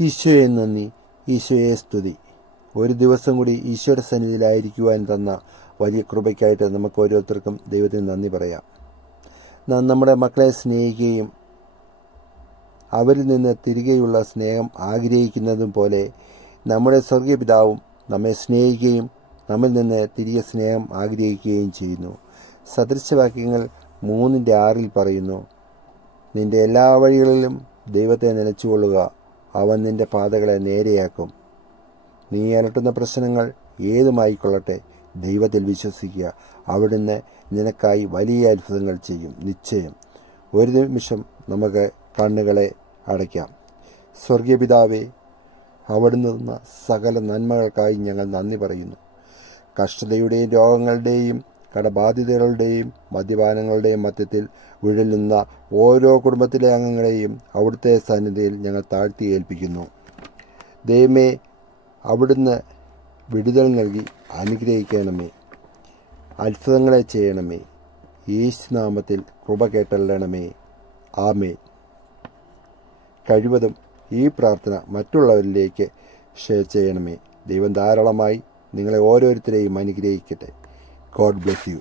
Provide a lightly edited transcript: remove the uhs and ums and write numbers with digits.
ഈശോയെ നന്ദി, ഈശോയെ സ്തുതി. ഒരു ദിവസം കൂടി ഈശോയുടെ സന്നിധിയിലായിരിക്കുവാൻ തന്ന വലിയ കൃപയ്ക്കായിട്ട് നമുക്ക് ഓരോരുത്തർക്കും ദൈവത്തിന് നന്ദി പറയാം. നമ്മുടെ മക്കളെ സ്നേഹിക്കുകയും അവരിൽ നിന്ന് തിരികെയുള്ള സ്നേഹം ആഗ്രഹിക്കുന്നതും പോലെ നമ്മുടെ സ്വർഗീയ പിതാവും നമ്മെ സ്നേഹിക്കുകയും നമ്മിൽ നിന്ന് തിരികെ സ്നേഹം ആഗ്രഹിക്കുകയും ചെയ്യുന്നു. സദൃശവാക്യങ്ങൾ 3:6 പറയുന്നു, നിന്റെ എല്ലാ വഴികളിലും ദൈവത്തെ നനച്ചുകൊള്ളുക, അവൻ നിന്റെ പാതകളെ നേരെയാക്കും. നീ അലട്ടുന്ന പ്രശ്നങ്ങൾ ഏതുമായിക്കൊള്ളട്ടെ, ദൈവത്തിൽ വിശ്വസിക്കുക. അവിടുന്ന് നിനക്കായി വലിയ അത്ഭുതങ്ങൾ ചെയ്യും. നിശ്ചയം. ഒരു നിമിഷം നമുക്ക് കണ്ണുകളെ അടയ്ക്കാം. സ്വർഗീയ പിതാവേ, അവിടുന്ന് തന്ന സകല നന്മകൾക്കായി ഞങ്ങൾ നന്ദി പറയുന്നു. കഷ്ടതയുടെയും രോഗങ്ങളുടെയും കടബാധിതകളുടെയും മദ്യപാനങ്ങളുടെയും മധ്യത്തിൽ ഉഴലുന്ന ഓരോ കുടുംബത്തിലെ അംഗങ്ങളെയും അവിടുത്തെ സന്നിധിയിൽ ഞങ്ങൾ താഴ്ത്തി ഏൽപ്പിക്കുന്നു. ദൈവമേ, അവിടുന്ന് വിടുതൽ നൽകി അനുഗ്രഹിക്കണമേ, അത്ഭുതങ്ങളെ ചെയ്യണമേ. യേശുനാമത്തിൽ കൃപ കേട്ടല്ലണമേ. ആമേൻ. കഴിവതും ഈ പ്രാർത്ഥന മറ്റുള്ളവരിലേക്ക് ഷെയർ ചെയ്യണമേ. ദൈവം ധാരാളമായി നിങ്ങളെ ഓരോരുത്തരെയും അനുഗ്രഹിക്കട്ടെ. God bless you.